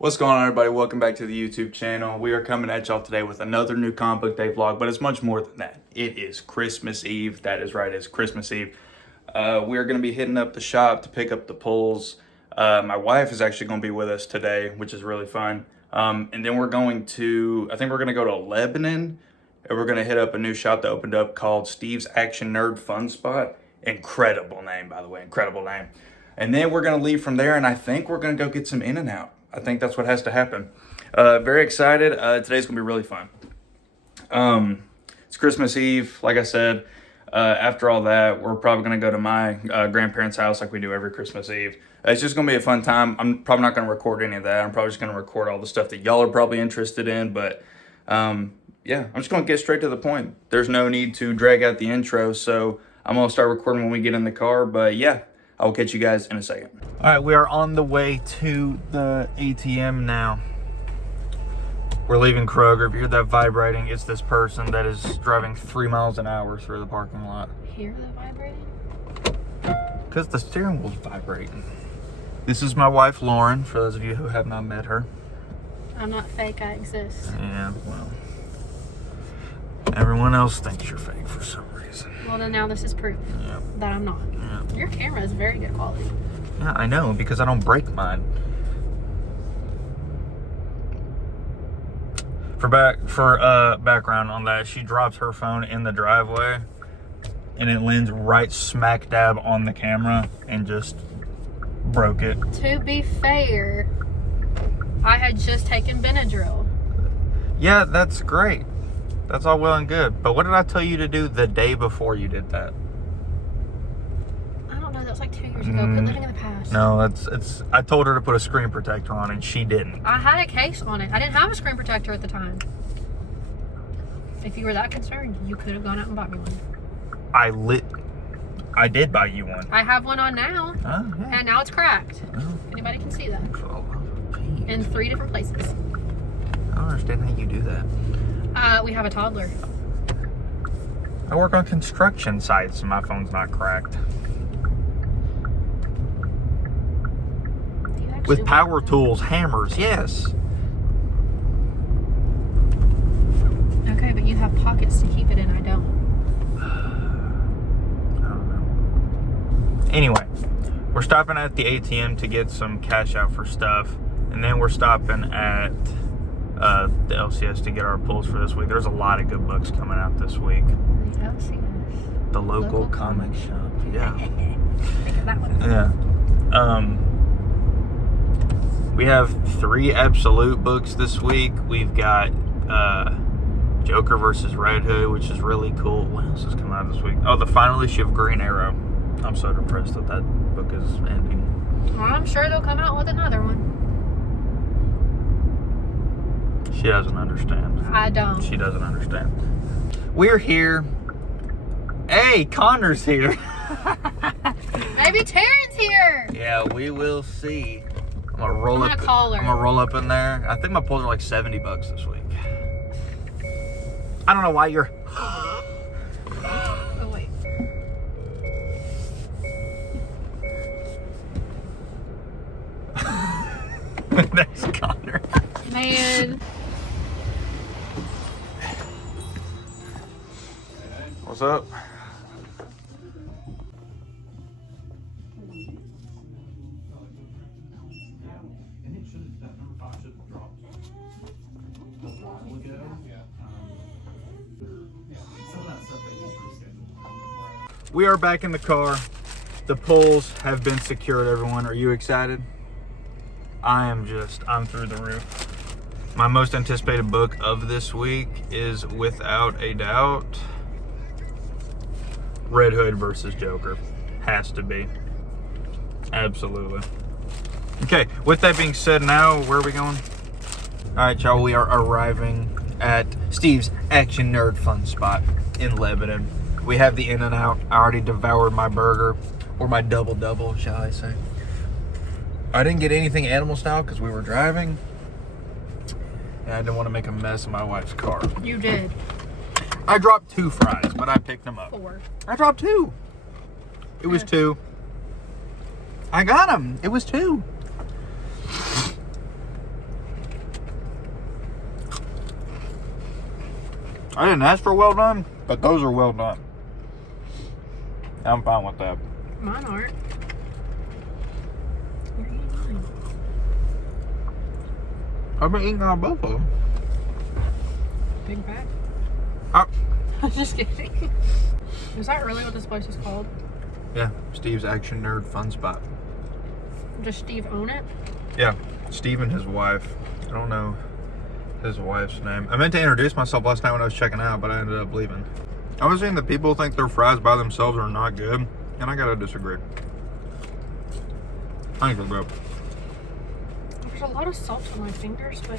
What's going on, everybody? Welcome back to the YouTube channel. We are coming at y'all today with another new comic book day vlog, but it's much more than that. It is Christmas Eve. That is right, it's Christmas Eve. We are going to be hitting up the shop to pick up the pulls. My wife is actually going to be with us today, which is really fun. And then we're going to, I think we're going to go to Lebanon, and we're going to hit up a new shop that opened up called Steve's Action Nerd Fun Spot. Incredible name, by the way, incredible name. And then we're going to leave from there, and I think we're going to go get some In-N-Out. I think that's what has to happen. Very excited. Today's going to be really fun. It's Christmas Eve, like I said. After all that, we're probably going to go to my grandparents' house like we do every Christmas Eve. It's just going to be a fun time. I'm probably not going to record any of that. I'm probably just going to record all the stuff that y'all are probably interested in. But yeah, I'm just going to get straight to the point. There's no need to drag out the intro, so I'm going to start recording when we get in the car. But yeah, I will catch you guys in a second. All right, we are on the way to the ATM now. We're leaving Kroger. If you hear that vibrating, it's this person that is driving 3 miles an hour through the parking lot. Hear the vibrating? Because the steering wheel's vibrating. This is my wife, Lauren, for those of you who have not met her. I'm not fake, I exist. Yeah, well, everyone else thinks you're fake for some reason. Well, then now this is proof that I'm not. Yeah. Your camera is very good quality. Yeah, I know, because I don't break mine. For background on that, she drops her phone in the driveway, and it lands right smack dab on the camera and just broke it. To be fair, I had just taken Benadryl. Yeah, that's great. That's all well and good. But what did I tell you to do the day before you did that? I don't know, that was like 2 years ago. Quit living in the past. No, it's. I told her to put a screen protector on, and she didn't. I had a case on it. I didn't have a screen protector at the time. If you were that concerned, you could have gone out and bought me one. I did buy you one. I have one on now, Oh, yeah. and now it's cracked. Oh. Anybody can see that. For the love of Pete. In 3 different places. I don't understand how you do that. We have a toddler. I work on construction sites, and my phone's not cracked. Do you actually With want power that? tools, hammers, yes. Okay, but you have pockets to keep it in. I don't. I don't know. Anyway, we're stopping at the ATM to get some cash out for stuff, and then we're stopping at the LCS to get our pulls for this week. There's a lot of good books coming out this week. The LCS. The local comic shop, yeah. Think of that one. Yeah. We have 3 Absolute books this week. We've got Joker versus Red Hood, which is really cool. What else is coming out this week? Oh, the final issue of Green Arrow. I'm so depressed that that book is ending. Well, I'm sure they'll come out with another one. She doesn't understand. I don't. She doesn't understand. We're here. Hey, Connor's here. Maybe Taryn's here. Yeah, we will see. I'm gonna roll I'm up. gonna call her. I'm gonna roll up in there. I think my pulls are like $70 this week. I don't know why you're. Oh, wait. There's Connor. Man. What's up? We are back in the car. The pulls have been secured, everyone. Are you excited? I'm through the roof. My most anticipated book of this week is, without a doubt, Red Hood versus Joker. Has to be. Absolutely. Okay, with that being said, now, where are we going? Alright, y'all, we are arriving at Steve's Action Nerd Fun Spot in Lebanon. We have the In-N-Out. I already devoured my burger, or my double-double, shall I say. I didn't get anything animal style because we were driving, and I didn't want to make a mess of my wife's car. You did. I dropped 2 fries, but I picked them up. 4. I dropped 2. It was 2. I got them. It was 2. I didn't ask for well done, but those are well done. I'm fine with that. Mine aren't. You're eating mine. I've been eating on both of them. Big bag. Ah. I'm just kidding. Is that really what this place is called? Yeah, Steve's Action Nerd Fun Spot. Does Steve own it? Yeah, Steve and his wife. I don't know his wife's name. I meant to introduce myself last night when I was checking out, but I ended up leaving. I was saying that people think their fries by themselves are not good, and I gotta disagree. I think they're good. There's a lot of salt on my fingers, but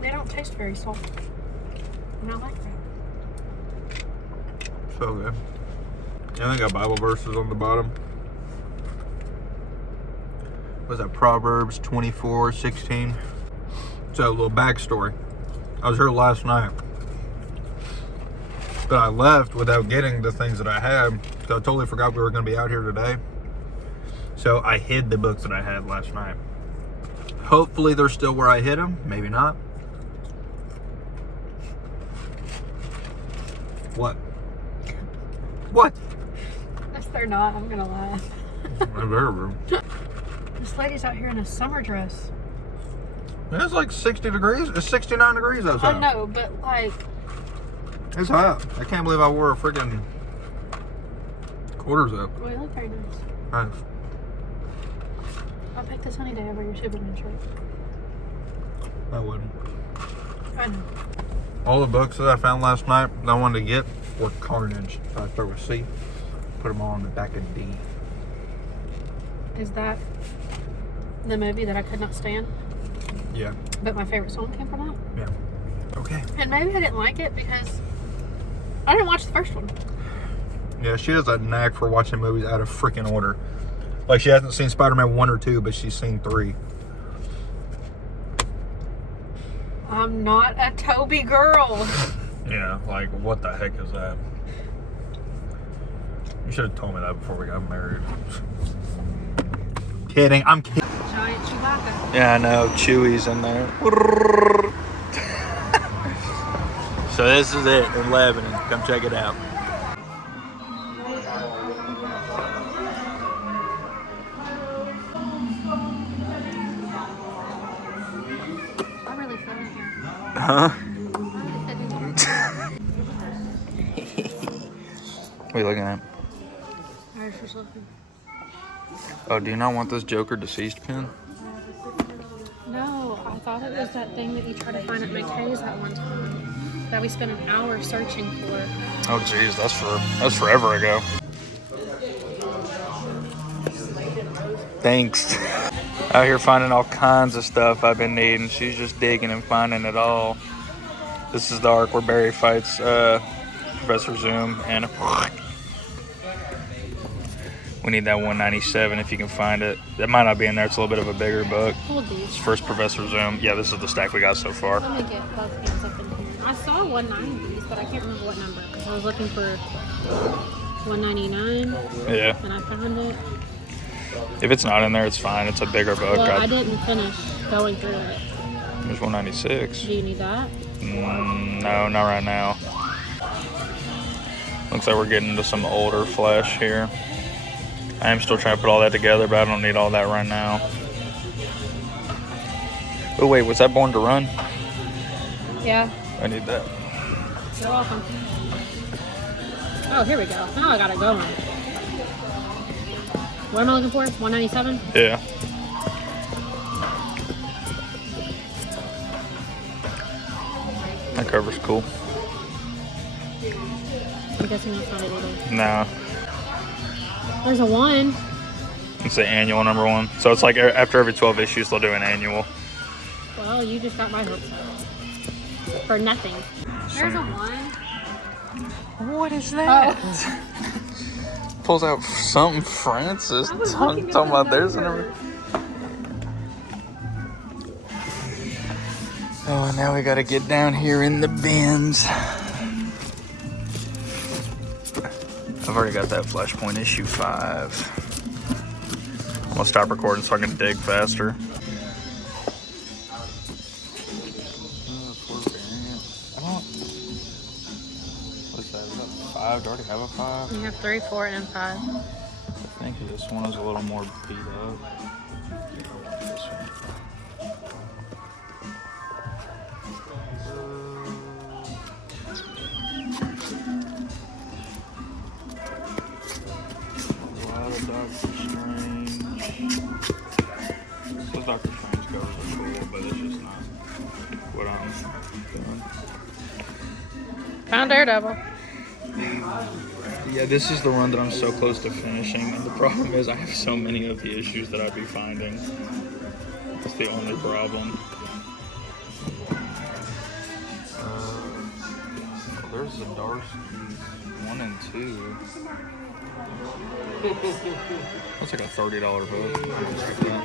they don't taste very salty. And I like that. So good. And they got Bible verses on the bottom. Was that Proverbs 24:16? So a little backstory. I was here last night, but I left without getting the things that I had. So I totally forgot we were going to be out here today. So I hid the books that I had last night. Hopefully they're still where I hid them. Maybe not. What? What? Yes, they're not. I'm gonna laugh. This lady's out here in a summer dress. It's like 60 degrees. It's 69 degrees outside. I know, but like... It's hot. I can't believe I wore a freaking quarters up. Well, you look very nice. Nice. I'll pick this honey day over your Superman shirt. I wouldn't. I know. All the books that I found last night that I wanted to get were Carnage. So I threw a C, put them all on the back of D. Is that the movie that I could not stand? Yeah. But my favorite song came from that? Yeah. Okay. And maybe I didn't like it because I didn't watch the first one. Yeah, she has a knack for watching movies out of freaking order. Like, she hasn't seen Spider-Man 1 or 2, but she's seen 3. I'm not a Toby girl. Yeah, like, what the heck is that? You should have told me that before we got married. Kidding, I'm kidding. Giant Chewbacca. Yeah, I know, Chewie's in there. So this is it in Lebanon. Come check it out. I'm really fitting here. Huh? I'm really fitting here. What are you looking at? I was just looking. Oh, do you not want this Joker deceased pin? No, I thought it was that thing that you tried to find at McKay's that one time. That we spent an hour searching for. Oh, geez, that's forever ago. Thanks. Out here finding all kinds of stuff I've been needing. She's just digging and finding it all. This is the arc where Barry fights Professor Zoom, and we need that 197 if you can find it. It might not be in there. It's a little bit of a bigger book. Hold these. It's first Professor Zoom. Yeah, this is the stack we got so far. Let me get both hands up in here. I saw 190s, but I can't remember what number because I was looking for 199. Yeah. And I found it. If it's not in there, it's fine. It's a bigger book. Well, I didn't finish going through it. There's 196. Do you need that? No, not right now. Looks like we're getting into some older Flash here. I am still trying to put all that together, but I don't need all that right now. Oh, wait, was that Born to Run? Yeah. I need that. You're welcome. Oh, here we go. Now I got it going. What am I looking for? 197? Yeah. That cover's cool. I'm guessing that's not it either. Nah, There's a 1. it's the annual #1. So it's like after every 12 issues, they'll do an annual. Well, you just got my hopes up. For nothing. There's a 1. What is that? Oh. Pulls out something Francis. I was Talking looking at the about theirs and number. everything. Oh, now we gotta get down here in the bins. I've already got that Flashpoint issue 5. I'm gonna stop recording so I can dig faster. 5? Do I already have a 5? You have 3, 4, and 5. I think this one is a little more beat up. This one. A lot of Doctor Strange. Those Doctor Strange covers are cool, but it's just not what I'm doing. Found Daredevil. Yeah, this is the run that I'm so close to finishing, and the problem is I have so many of the issues that I'd be finding. That's the only problem. There's Zdarsky's 1 and 2. That's like a $30 book. I'll check that.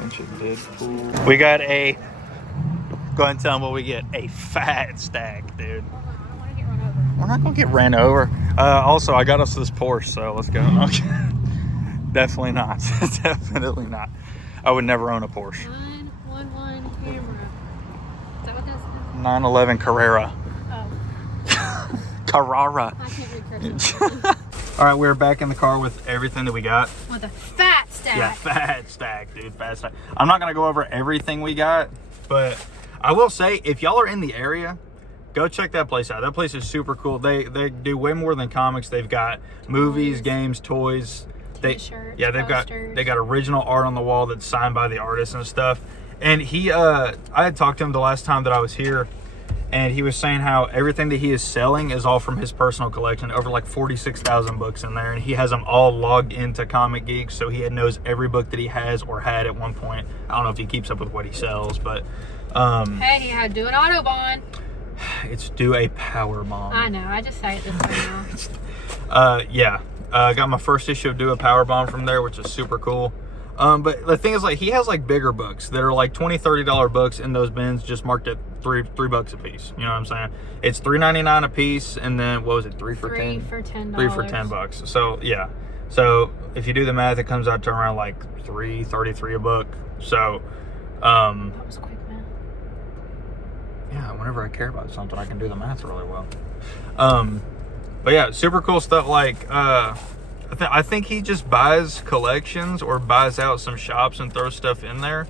Bunch of Deadpool. We got a. Go ahead and tell them what we get. A fat stack, dude. Hold on, I don't want to get run over. We're not gonna get ran over. Also, I got us this Porsche, so let's go. Okay. Definitely not. Definitely not. I would never own a Porsche. 911 camera. Is that what that says? 911 Carrera. Oh, Carrara. I can't read cursive. All right, we're back in the car with everything that we got. With a fat stack. Yeah, fat stack, dude. Fat stack. I'm not gonna go over everything we got, but I will say, if y'all are in the area, go check that place out. That place is super cool. They do way more than comics. They've got movies, games, toys. T-shirts, they've posters. got original art on the wall that's signed by the artists and stuff. And he, I had talked to him the last time that I was here, and he was saying how everything that he is selling is all from his personal collection. Over like 46,000 books in there, and he has them all logged into Comic Geeks, so he knows every book that he has or had at one point. I don't know if he keeps up with what he sells, but Hey, he had to do an Autobahn. it's do a power bomb. I know, I just say it this way now. Yeah. I got my first issue of Do a Power Bomb from there, which is super cool. But the thing is, like, he has like bigger books that are like $20-$30 books in those bins, just marked at $3 a piece. You know what I'm saying? It's $3.99 a piece, and then what was it? 3 for 10? 3 for $10. 3 for $10. So yeah. So if you do the math, it comes out to around like $3.33 a book. So That was quick, man. yeah, whenever I care about something, I can do the math really well. But yeah, super cool stuff. Like, I think he just buys collections or buys out some shops and throws stuff in there.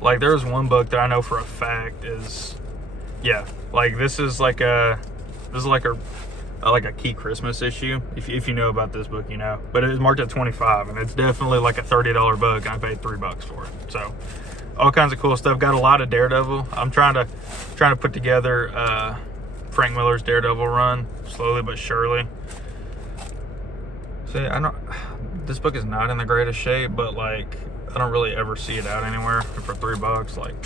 Like, there's one book that I know for a fact is, yeah, like this is like a key Christmas issue. If you know about this book, you know. But it is marked at $25, and it's definitely like a $30 book. And I paid $3 for it. So all kinds of cool stuff. Got a lot of Daredevil. I'm trying to put together Frank Miller's Daredevil run slowly but surely. See, this book is not in the greatest shape, but like I don't really ever see it out anywhere for $3. Like,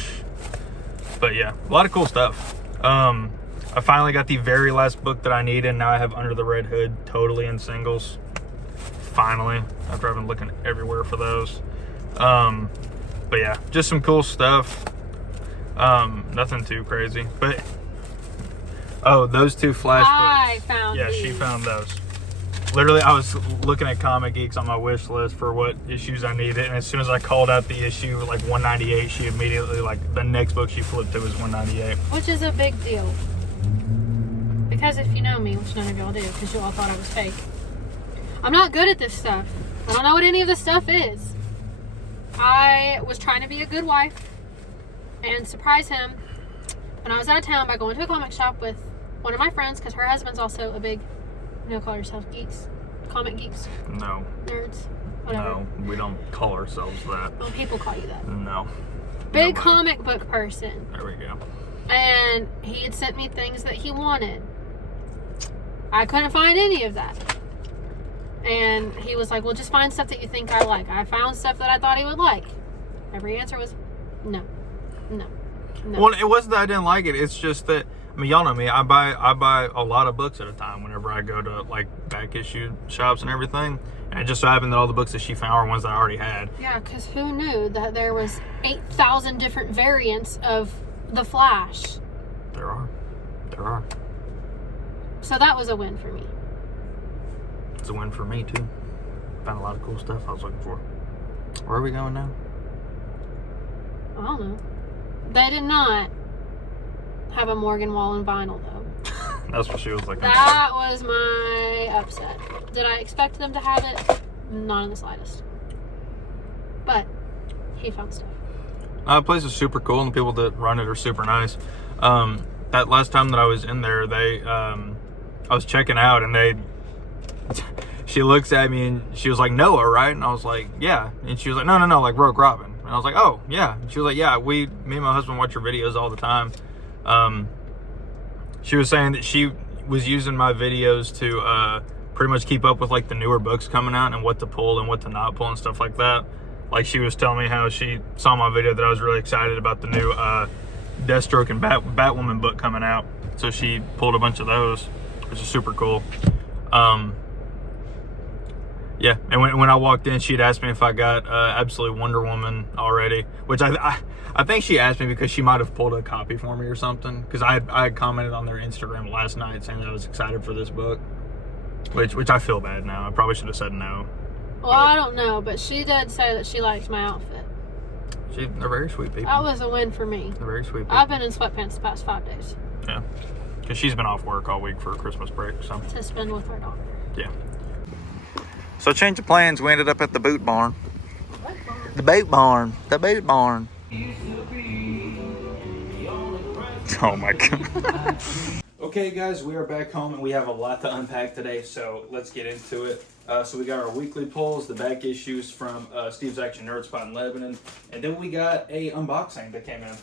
but yeah, a lot of cool stuff. I finally got the very last book that I needed, and now I have Under the Red Hood totally in singles. Finally, after I've been looking everywhere for those. But yeah, just some cool stuff. Nothing too crazy, but oh, those 2 Flash I books. found Yeah, these. she found those. Literally, I was looking at Comic Geeks on my wish list for what issues I needed, and as soon as I called out the issue, like 198, she immediately, like, the next book she flipped to was 198. Which is a big deal. Because if you know me, which none of y'all do, because you all thought I was fake, I'm not good at this stuff. I don't know what any of this stuff is. I was trying to be a good wife and surprise him when I was out of town by going to a comic shop with one of my friends, because her husband's also a big, call yourselves geeks, comic geeks, No. nerds, whatever. No, we don't call ourselves that. Well, people call you that. No. Big Nobody. comic book person. There we go. And he had sent me things that he wanted. I couldn't find any of that. And he was like, well, just find stuff that you think I like. I found stuff that I thought he would like. Every answer was no. No. No. Well, it wasn't that I didn't like it. It's just that, I mean, y'all know me. I buy a lot of books at a time whenever I go to like back issue shops and everything. And it just so happened that all the books that she found were ones that I already had. Yeah, because who knew that there was 8,000 different variants of the Flash? There are. So that was a win for me. It's a win for me too. Found a lot of cool stuff I was looking for. Where are we going now? I don't know. They did not have a Morgan Wallen vinyl, though. That's what she was looking for. That was my upset. Did I expect them to have it? Not in the slightest. But he found stuff. The place is super cool, and the people that run it are super nice. That last time that I was in there, I was checking out, and she looks at me and she was like, Noah, right? And I was like, yeah. And she was like, no, like Rogue Robin. And I was like, oh, yeah. And she was like, yeah, me and my husband watch your videos all the time. She was saying that she was using my videos to pretty much keep up with like the newer books coming out and what to pull and what to not pull and stuff like that. Like she was telling me how she saw my video that I was really excited about the new Deathstroke and Batwoman book coming out. So she pulled a bunch of those, which is super cool. Yeah, and when I walked in, she'd asked me if I got Absolute Wonder Woman already, which I think she asked me because she might have pulled a copy for me or something, because I had commented on their Instagram last night saying that I was excited for this book, which I feel bad now. I probably should have said no. Well, I don't know, but she did say that she liked my outfit. They're very sweet people. That was a win for me. They're very sweet people. I've been in sweatpants the past 5 days. Yeah, because she's been off work all week for Christmas break, so. To spend with our daughter. Yeah. So change of plans, we ended up at the boot barn. What barn? The boot barn. The boot barn. Oh my God. Okay, guys, we are back home and we have a lot to unpack today, so let's get into it. So we got our weekly pulls, the back issues from Steve's Action Nerd Spot in Lebanon, and then we got a unboxing that came in.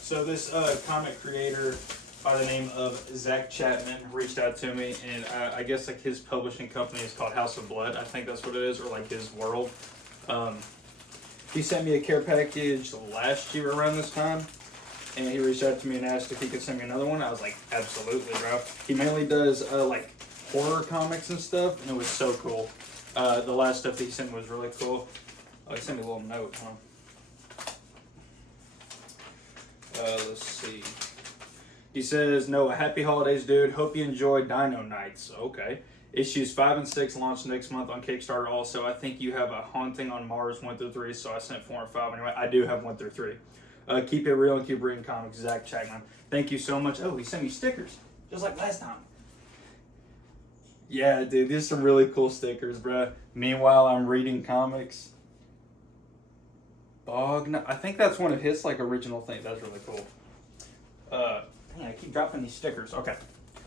So this comic creator by the name of Zach Chapman reached out to me, and I guess like his publishing company is called House of Blood. I think that's what it is, or like his world. He sent me a care package last year around this time, and he reached out to me and asked if he could send me another one. I was like, absolutely, bro. He mainly does like horror comics and stuff, and it was so cool. The last stuff that he sent me was really cool. Oh, he sent me a little note, huh? Let's see. He says, Noah, happy holidays, dude. Hope you enjoy Dino Nights. Okay. Issues 5 and 6 launch next month on Kickstarter also. I think you have a Haunting on Mars 1 through 3, so I sent 4 and 5. Anyway, I do have 1 through 3. Keep it real and keep reading comics. Zach Chapman. Thank you so much. Oh, he sent me stickers, just like last time. Yeah, dude, these are some really cool stickers, bruh. Meanwhile, I'm reading comics. I think that's one of his like original things. That's really cool. Man, I keep dropping these stickers. Okay,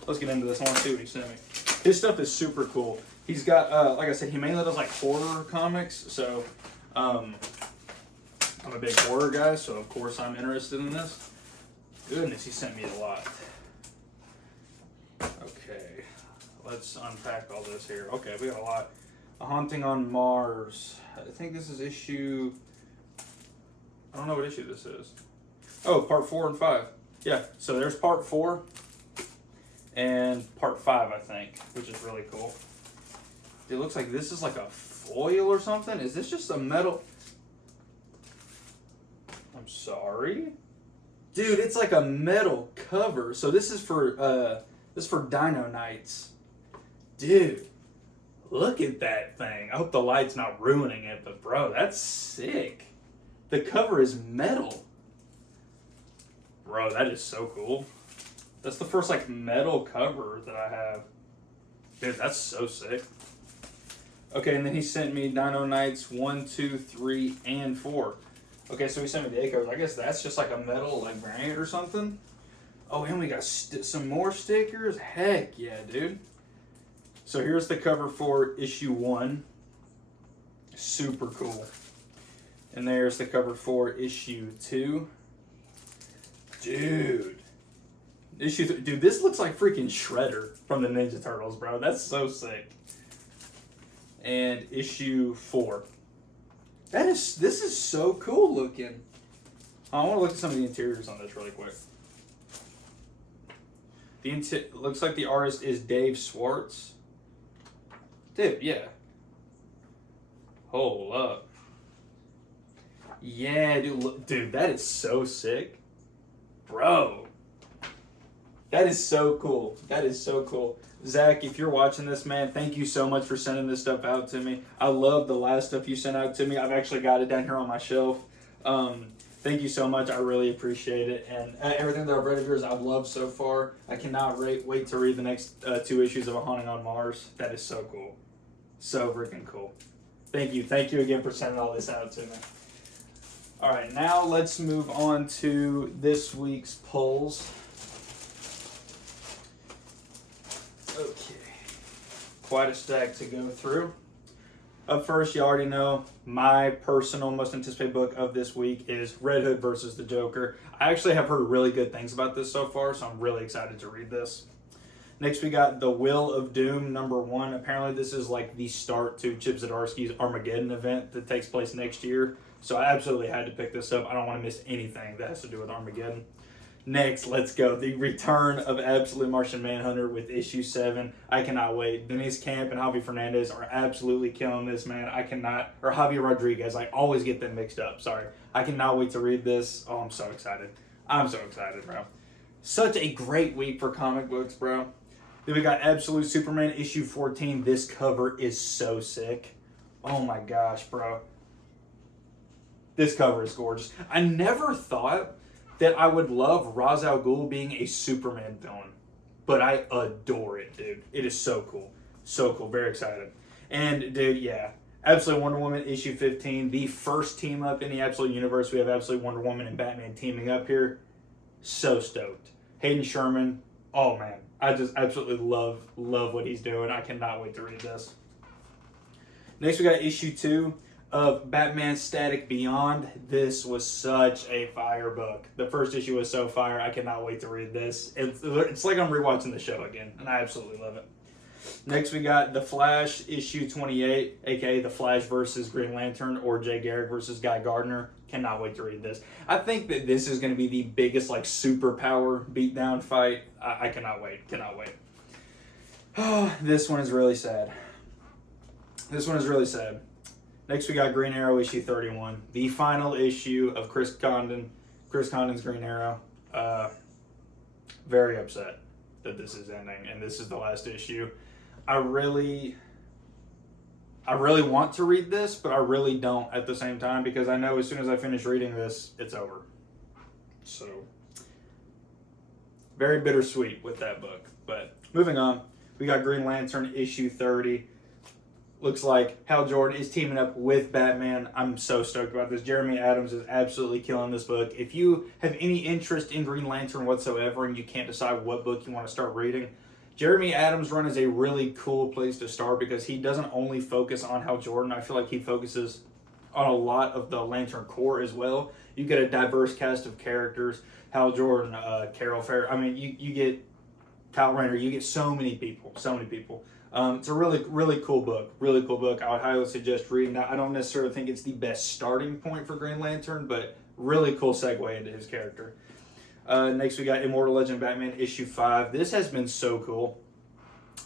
let's get into this. I want to see what he sent me. His stuff is super cool. He's got, like I said, he mainly does like horror comics. So, I'm a big horror guy, so of course I'm interested in this. Goodness, he sent me a lot. Okay, let's unpack all this here. Okay, we got a lot. A Haunting on Mars. I think this is issue... I don't know what issue this is. Oh, part 4 and 5. Yeah, so there's part 4 and part 5, I think, which is really cool. It looks like this is like a foil or something. Is this just a metal? I'm sorry, dude. It's like a metal cover. So this is for Dino Nights, dude. Look at that thing. I hope the light's not ruining it, but bro, that's sick. The cover is metal. Bro, that is so cool. That's the first like metal cover that I have. Dude, that's so sick. Okay, and then he sent me Dino Nights 1, 2, 3, and 4. Okay, so he sent me the A covers. I guess that's just like a metal like variant or something. Oh, and we got some more stickers. Heck yeah, dude. So here's the cover for issue 1. Super cool. And there's the cover for issue 2. Dude. Dude, this looks like freaking Shredder from the Ninja Turtles, bro. That's so sick. And issue 4. This is so cool looking. I want to look at some of the interiors on this really quick. Looks like the artist is Dave Schwartz. Dude, yeah. Hold up. Yeah, dude, that is so sick. Bro. That is so cool. That is so cool. Zach, if you're watching this, man, thank you so much for sending this stuff out to me. I love the last stuff you sent out to me. I've actually got it down here on my shelf. Thank you so much. I really appreciate it. And everything that I've read of yours, I've loved so far. I cannot wait to read the next 2 issues of A Haunting on Mars. That is so cool. So freaking cool. Thank you. Thank you again for sending all this out to me. All right, now let's move on to this week's polls. Okay. Quite a stack to go through. Up first, you already know my personal most anticipated book of this week is Red Hood versus the Joker. I actually have heard really good things about this so far, so I'm really excited to read this. Next, we got The Will of Doom #1. Apparently, this is like the start to Chip Zdarsky's Armageddon event that takes place next year. So I absolutely had to pick this up. I don't want to miss anything that has to do with Armageddon. Next, let's go. The Return of Absolute Martian Manhunter with issue 7. I cannot wait. Denise Camp and Javi Fernandez are absolutely killing this, man. I cannot, or Javi Rodriguez. I always get them mixed up. Sorry. I cannot wait to read this. Oh, I'm so excited. I'm so excited, bro. Such a great week for comic books, bro. Then we got Absolute Superman issue 14. This cover is so sick. Oh my gosh, bro. This cover is gorgeous. I never thought that I would love Ra's al Ghul being a Superman villain. But I adore it, dude. It is so cool. So cool. Very excited. And, dude, yeah. Absolute Wonder Woman issue 15. The first team up in the Absolute Universe. We have Absolute Wonder Woman and Batman teaming up here. So stoked. Hayden Sherman. Oh, man. I just absolutely love what he's doing. I cannot wait to read this. Next, we got issue 2 of Batman Static Beyond. This was such a fire book. The first issue was so fire. I cannot wait to read this. It's like I'm rewatching the show again, and I absolutely love it. Next, we got The Flash issue 28, aka The Flash versus Green Lantern, or Jay Garrick versus Guy Gardner. Cannot wait to read this. I think that this is going to be the biggest like superpower beatdown fight. I cannot wait. Cannot wait. Oh, this one is really sad. This one is really sad. Next, we got Green Arrow issue 31, the final issue of Chris Condon's Green Arrow. Very upset that this is ending, and this is the last issue. I really want to read this, but I really don't at the same time, because I know as soon as I finish reading this, it's over. So, very bittersweet with that book. But moving on, we got Green Lantern issue 30. Looks like Hal Jordan is teaming up with Batman. I'm so stoked about this. Jeremy Adams is absolutely killing this book. If you have any interest in Green Lantern whatsoever and you can't decide what book you want to start reading, Jeremy Adams' run is a really cool place to start, because he doesn't only focus on Hal Jordan. I feel like he focuses on a lot of the Lantern Corps as well. You get a diverse cast of characters. Hal Jordan, Carol Fair. I mean, you get Kyle Rayner. You get so many people. It's a really cool book. Really cool book. I would highly suggest reading that. I don't necessarily think it's the best starting point for Green Lantern, but really cool segue into his character. Next, we got Immortal Legend Batman issue 5. This has been so cool.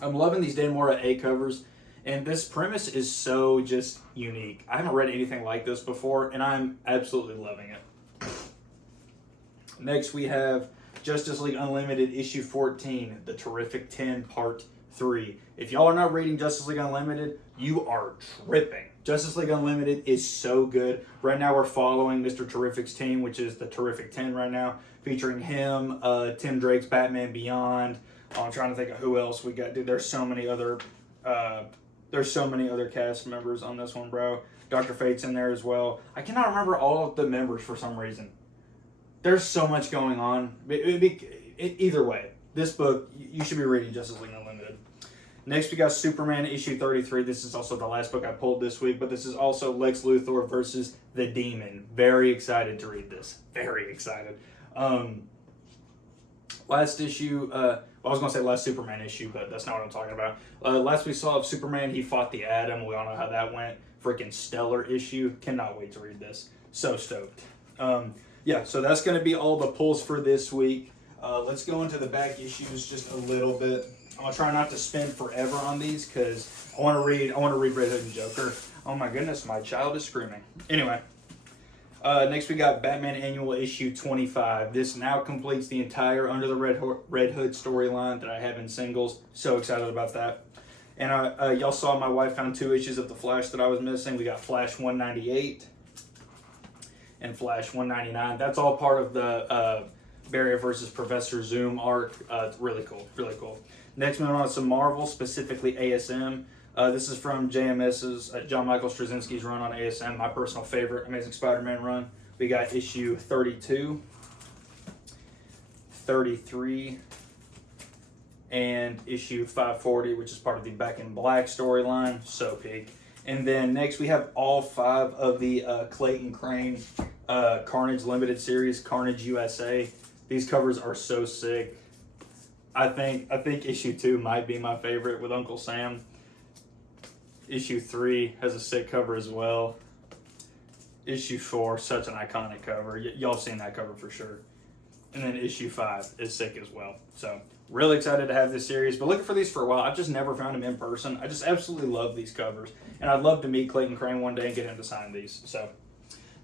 I'm loving these Dan Mora A covers, and this premise is so just unique. I haven't read anything like this before, and I'm absolutely loving it. Next, we have Justice League Unlimited issue 14, The Terrific 10 Part 3. If y'all are not reading Justice League Unlimited, you are tripping. Justice League Unlimited is so good. Right now we're following Mr. Terrific's team, which is the Terrific 10 right now, featuring him, Tim Drake's Batman Beyond. I'm trying to think of who else we got. Dude, there's so many other cast members on this one, bro. Dr. Fate's in there as well. I cannot remember all of the members for some reason. There's so much going on. Either way, this book, you should be reading Justice League Unlimited. Next, we got Superman issue 33. This is also the last book I pulled this week, but this is also Lex Luthor versus the Demon. Very excited to read this. Very excited. Last issue, I was going to say last Superman issue, but that's not what I'm talking about. Last we saw of Superman, he fought the Atom. We all know how that went. Freaking stellar issue. Cannot wait to read this. So stoked. Yeah, so that's going to be all the pulls for this week. Let's go into the back issues just a little bit. I'm going to try not to spend forever on these, because I want to read Red Hood and Joker. Oh my goodness, my child is screaming. Anyway, next we got Batman Annual issue 25. This now completes the entire Under the Red Hood storyline that I have in singles. So excited about that. And y'all saw my wife found 2 issues of The Flash that I was missing. We got Flash 198. and Flash 199. That's all part of the Barrier versus Professor Zoom arc. It's really cool, really cool. Next, moving on to some Marvel, specifically ASM. This is from JMS's, John Michael Straczynski's run on ASM, my personal favorite Amazing Spider-Man run. We got issue 32, 33, and issue 540, which is part of the Back in Black storyline. So peak. And then next we have all 5 of the Clayton Crane Carnage Limited Series, Carnage USA. These covers are so sick. I think issue 2 might be my favorite with Uncle Sam. Issue 3 has a sick cover as well. Issue 4, such an iconic cover. Y'all seen that cover for sure. And then issue 5 is sick as well. So really excited to have this series. But looking for these for a while. I've just never found them in person. I just absolutely love these covers. And I'd love to meet Clayton Crane one day and get him to sign these. So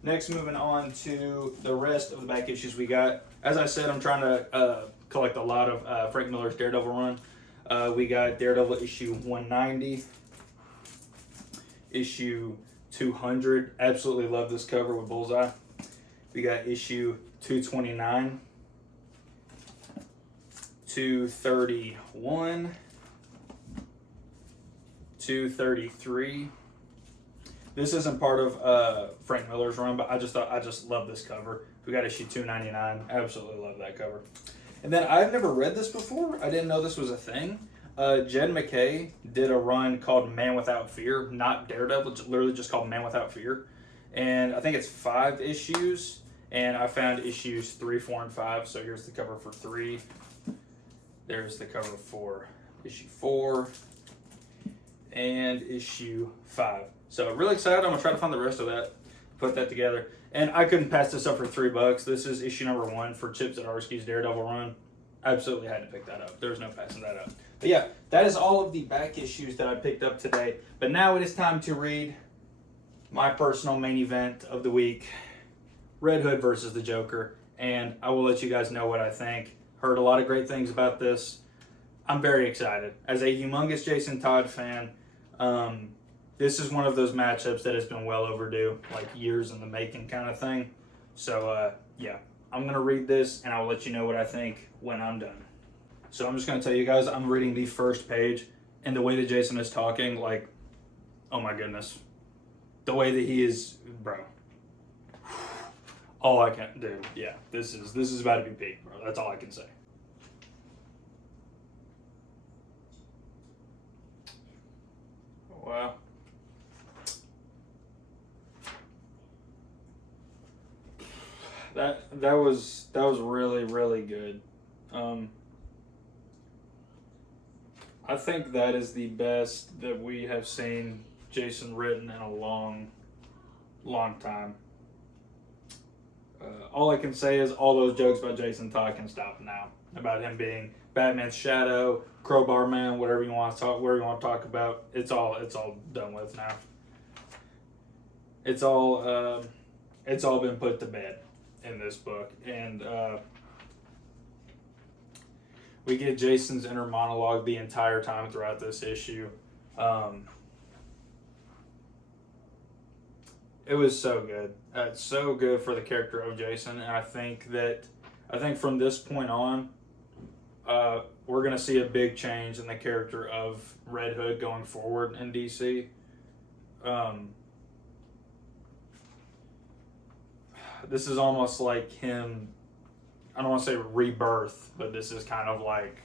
next, moving on to the rest of the back issues we got. As I said, I'm trying to collect a lot of Frank Miller's Daredevil run. We got Daredevil issue 190. Issue 200. Absolutely love this cover with Bullseye. We got issue 229. 231. 233. This isn't part of Frank Miller's run, but I just love this cover. We got issue 299. Absolutely love that cover. And then I've never read this before. I didn't know this was a thing. Jed MacKay did a run called Man Without Fear, not Daredevil, literally just called Man Without Fear. And I think it's 5 issues, and I found issues 3, 4, and 5. So here's the cover for 3. There's the cover for issue 4 and issue 5. So really excited. I'm gonna try to find the rest of that, put that together. And I couldn't pass this up for $3. This is issue number 1 for Chip Zdarsky's Daredevil run. Absolutely had to pick that up. There's no passing that up. But yeah, that is all of the back issues that I picked up today. But now it is time to read my personal main event of the week, Red Hood versus the Joker. And I will let you guys know what I think. Heard a lot of great things about this. I'm very excited. As a humongous Jason Todd fan, this is one of those matchups that has been well overdue, like years in the making kind of thing. So yeah, I'm going to read this and I'll let you know what I think when I'm done. So I'm just going to tell you guys, I'm reading the first page, and the way that Jason is talking, like, oh my goodness. The way that he is, bro. All I can do, yeah, this is about to be peak, bro. That's all I can say. Wow. That was really, really good. I think that is the best that we have seen Jason written in a long time. All I can say is all those jokes about Jason Todd can stop now. About him being Batman's shadow, Crowbar Man, whatever you want to talk about. It's all done with now. It's all been put to bed in this book, and we get Jason's inner monologue the entire time throughout this issue. It was so good. It's so good for the character of Jason, and I think from this point on, we're going to see a big change in the character of Red Hood going forward in DC. This is almost like him, I don't want to say rebirth, but this is kind of like,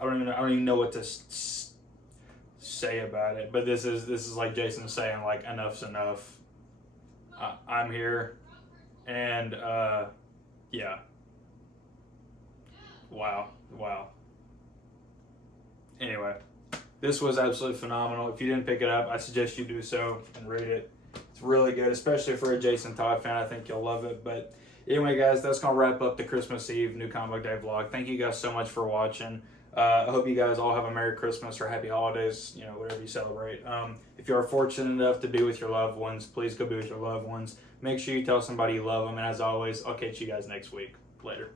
I don't even know what to say about it, but this is like Jason saying, like, enough's enough. I'm here, and yeah. Wow. Anyway, this was absolutely phenomenal. If you didn't pick it up, I suggest you do so and read it. It's really good, especially for a Jason Todd fan. I think you'll love it. But anyway, guys, that's going to wrap up the Christmas Eve New Comic Day vlog. Thank you guys so much for watching. I hope you guys all have a Merry Christmas or Happy Holidays, whatever you celebrate. If you are fortunate enough to be with your loved ones, please go be with your loved ones. Make sure you tell somebody you love them. And as always, I'll catch you guys next week. Later.